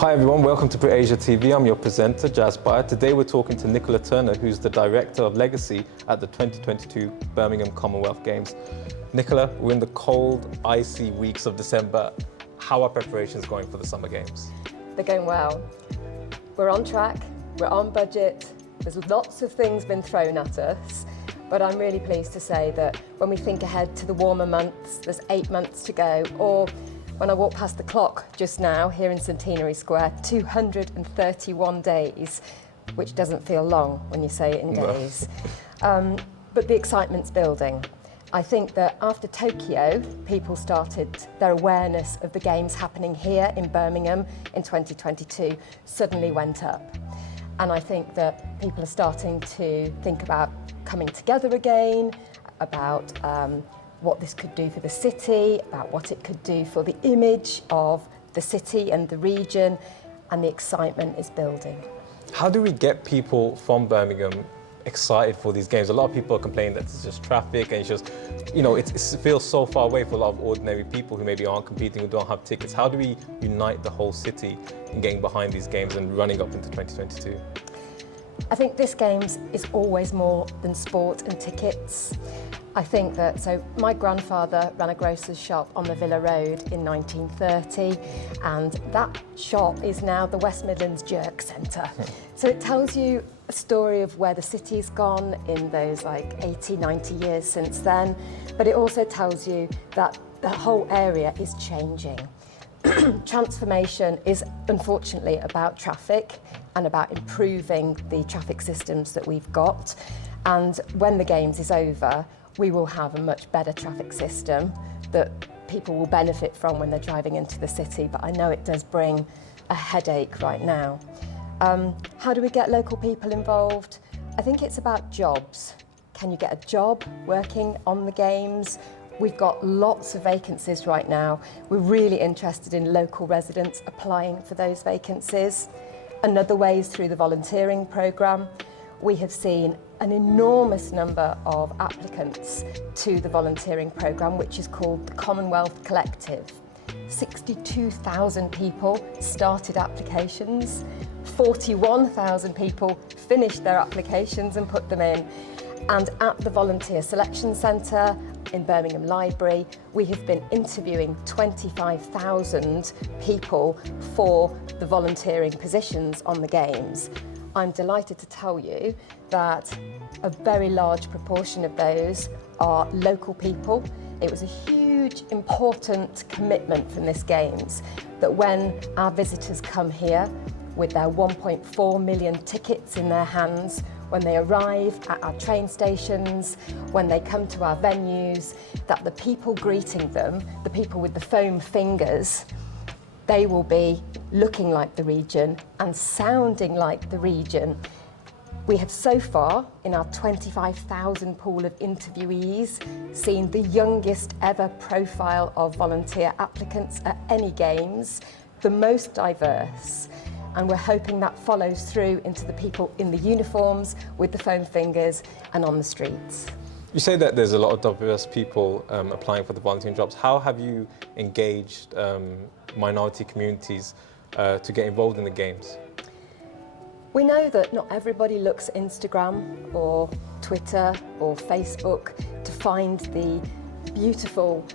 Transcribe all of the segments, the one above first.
Hi everyone, welcome to Brit Asia TV. I'm your presenter, Jazz Bayer. Today we're talking to Nicola Turner, who's the Director of Legacy at the 2022 Birmingham Commonwealth Games. Nicola, we're in the cold, icy weeks of December. How are preparations going for the Summer Games? They're going well. We're on track, we're on budget, there's lots of things been thrown at us, but I'm really pleased to say that when we think ahead to the warmer months, there's 8 months to go, or when I walked past the clock just now here in Centenary Square, 231 days, which doesn't feel long when you say it in days. But the excitement's building. I think that after Tokyo, people started their awareness of the Games happening here in Birmingham in 2022 suddenly went up. And I think that people are starting to think about coming together again, about what this could do for the city, about what it could do for the image of the city and the region, and the excitement is building. How do we get people from Birmingham excited for these games? A lot of people are complaining that it's just traffic and it's just, you know, it feels so far away for a lot of ordinary people who maybe aren't competing, who don't have tickets. How do we unite the whole city in getting behind these games and running up into 2022? I think this Games is always more than sport and tickets. I think that, so my grandfather ran a grocer's shop on the Villa Road in 1930, and that shop is now the West Midlands Jerk Centre. So it tells you a story of where the city's gone in those like 80, 90 years since then, but it also tells you that the whole area is changing. Transformation is unfortunately about traffic and about improving the traffic systems that we've got. And when the Games is over, we will have a much better traffic system that people will benefit from when they're driving into the city. But I know it does bring a headache right now. How do we get local people involved? I think it's about jobs. Can you get a job working on the Games? We've got lots of vacancies right now. We're really interested in local residents applying for those vacancies. Another way is through the volunteering programme. We have seen an enormous number of applicants to the volunteering programme, which is called the Commonwealth Collective. 62,000 people started applications, 41,000 people finished their applications and put them in. And at the Volunteer Selection Centre in Birmingham Library, we have been interviewing 25,000 people for the volunteering positions on the Games. I'm delighted to tell you that a very large proportion of those are local people. It was a huge, important commitment from this Games that when our visitors come here with their 1.4 million tickets in their hands, when they arrive at our train stations, when they come to our venues, that the people greeting them, the people with the foam fingers, they will be looking like the region and sounding like the region. We have so far, in our 25,000 pool of interviewees, seen the youngest ever profile of volunteer applicants at any Games, the most diverse. And we're hoping that follows through into the people in the uniforms, with the foam fingers, and on the streets. You say that there's a lot of diverse people applying for the volunteering jobs. How have you engaged minority communities to get involved in the Games? We know that not everybody looks at Instagram or Twitter or Facebook to find the beautiful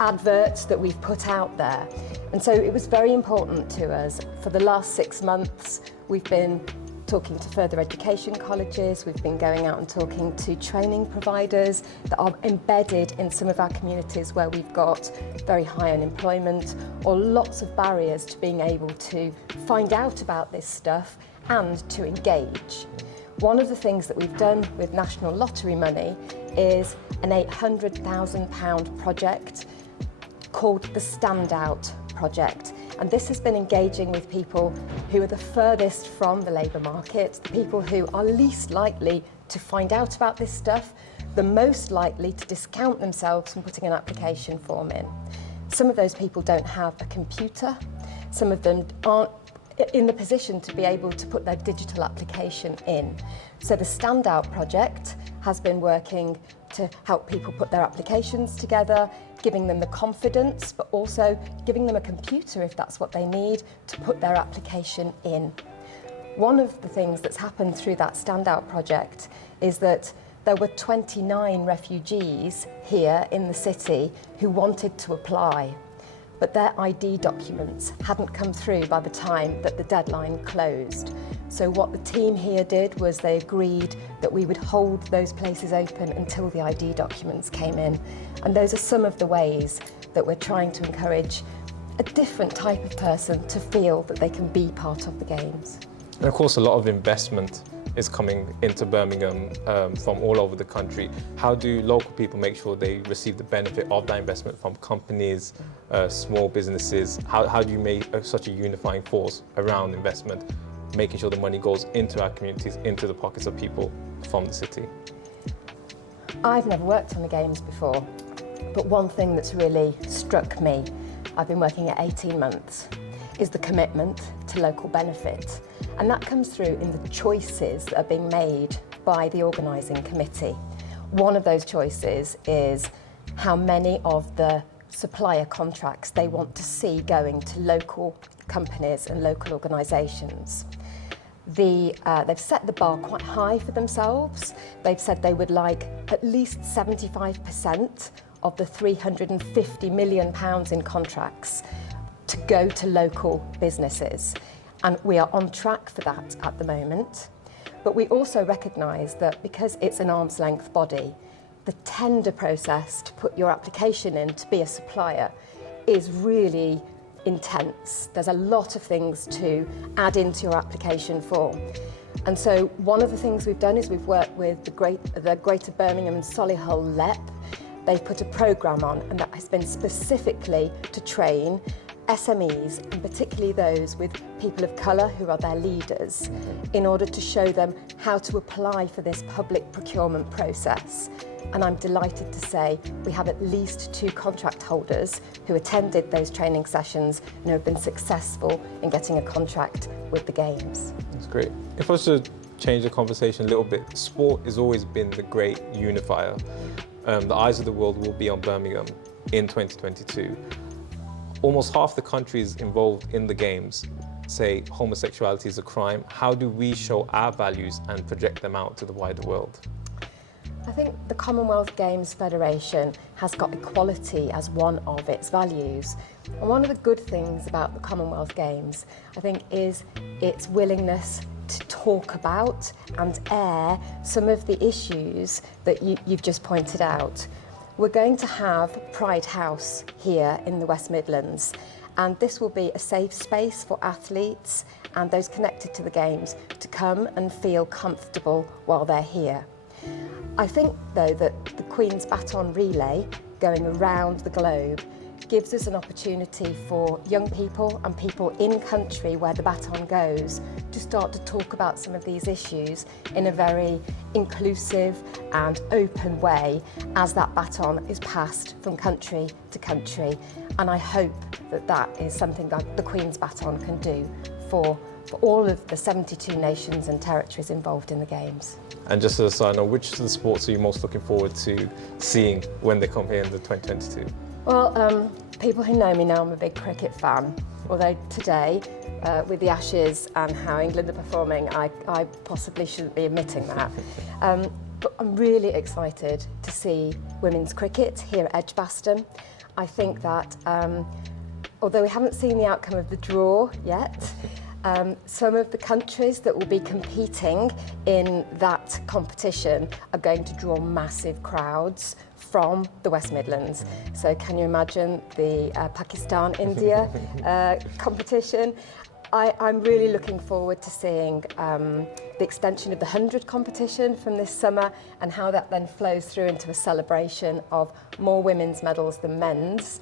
adverts that we've put out there. And so it was very important to us. For the last 6 months, we've been talking to further education colleges, we've been going out and talking to training providers that are embedded in some of our communities where we've got very high unemployment or lots of barriers to being able to find out about this stuff and to engage. One of the things that we've done with National Lottery money is an £800,000 project called the Standout Project. And this has been engaging with people who are the furthest from the labour market, the people who are least likely to find out about this stuff, the most likely to discount themselves from putting an application form in. Some of those people don't have a computer, some of them aren't in the position to be able to put their digital application in. So the Standout Project has been working to help people put their applications together, giving them the confidence, but also giving them a computer if that's what they need to put their application in. One of the things that's happened through that standout project is that there were 29 refugees here in the city who wanted to apply, but their ID documents hadn't come through by the time that the deadline closed. So what the team here did was they agreed that we would hold those places open until the ID documents came in. And those are some of the ways that we're trying to encourage a different type of person to feel that they can be part of the Games. And of course, a lot of investment is coming into Birmingham from all over the country. How do local people make sure they receive the benefit of that investment from companies, small businesses? How do you make such a unifying force around investment, making sure the money goes into our communities, into the pockets of people from the city? I've never worked on the Games before, but one thing that's really struck me, I've been working at 18 months, is the commitment to local benefit. And that comes through in the choices that are being made by the organising committee. One of those choices is how many of the supplier contracts they want to see going to local companies and local organisations. They've set the bar quite high for themselves. They've said they would like at least 75% of the £350 million in contracts to go to local businesses. And we are on track for that at the moment. But we also recognise that because it's an arm's length body, the tender process to put your application in to be a supplier is really intense. There's a lot of things to add into your application form. And so one of the things we've done is we've worked with the Greater Birmingham and Solihull LEP. They've put a programme on, and that has been specifically to train SMEs, and particularly those with people of colour who are their leaders, in order to show them how to apply for this public procurement process. And I'm delighted to say we have at least 2 contract holders who attended those training sessions and who have been successful in getting a contract with the Games. That's great. If I was to change the conversation a little bit, sport has always been the great unifier. The eyes of the world will be on Birmingham in 2022. Almost half the countries involved in the Games say homosexuality is a crime. How do we show our values and project them out to the wider world? I think the Commonwealth Games Federation has got equality as one of its values. And one of the good things about the Commonwealth Games, I think, is its willingness to talk about and air some of the issues that you've just pointed out. We're going to have Pride House here in the West Midlands, and this will be a safe space for athletes and those connected to the Games to come and feel comfortable while they're here. I think, though, that the Queen's Baton Relay going around the globe gives us an opportunity for young people and people in country where the baton goes to start to talk about some of these issues in a very inclusive and open way as that baton is passed from country to country. And I hope that that is something that the Queen's Baton can do for all of the 72 nations and territories involved in the Games. And just as a side note, which of the sports are you most looking forward to seeing when they come here in the 2022? Well, people who know me know I'm a big cricket fan, although today, with the Ashes and how England are performing, I possibly shouldn't be admitting that. But I'm really excited to see women's cricket here at Edgbaston. I think that, although we haven't seen the outcome of the draw yet, some of the countries that will be competing in that competition are going to draw massive crowds from the West Midlands. So can you imagine the Pakistan-India competition? I'm really looking forward to seeing the extension of the 100 competition from this summer and how that then flows through into a celebration of more women's medals than men's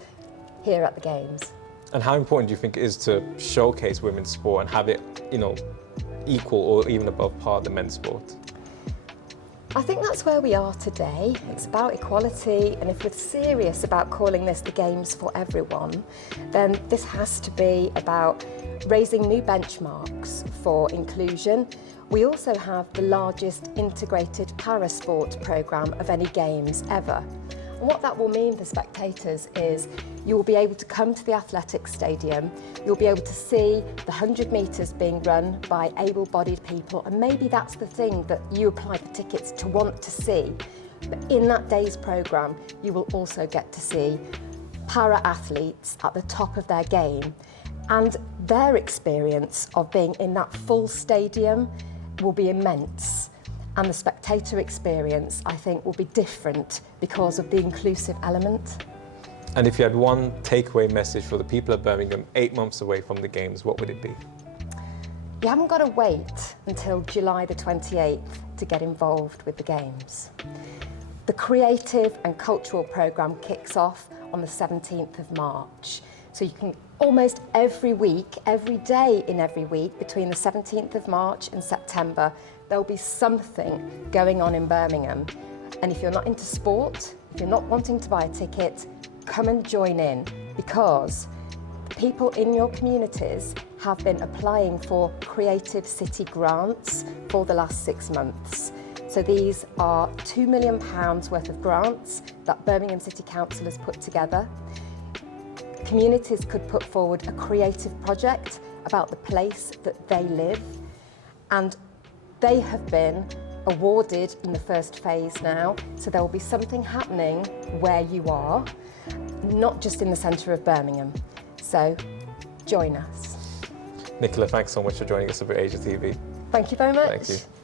here at the Games. And how important do you think it is to showcase women's sport and have it, equal or even above par the men's sport? I think that's where we are today. It's about equality, and if we're serious about calling this the Games for everyone, then this has to be about raising new benchmarks for inclusion. We also have the largest integrated parasport programme of any Games ever. And what that will mean for spectators is you will be able to come to the athletics stadium, you'll be able to see the 100 metres being run by able-bodied people, and maybe that's the thing that you apply for tickets to want to see. But in that day's programme, you will also get to see para-athletes at the top of their game, and their experience of being in that full stadium will be immense. And the spectator experience, I think, will be different because of the inclusive element. And if you had one takeaway message for the people of Birmingham 8 months away from the Games, what would it be? You haven't got to wait until July the 28th to get involved with the Games. The creative and cultural programme kicks off on the 17th of March. So you can almost every week, every day in every week, between the 17th of March and September, there'll be something going on in Birmingham. And if you're not into sport, if you're not wanting to buy a ticket, come and join in, because people in your communities have been applying for Creative City grants for the last 6 months. So these are £2 million worth of grants that Birmingham City Council has put together. Communities could put forward a creative project about the place that they live, and they have been awarded in the first phase now, so there will be something happening where you are, not just in the centre of Birmingham. So join us. Nicola, thanks so much for joining us at Brit Asia TV. Thank you very much. Thank you.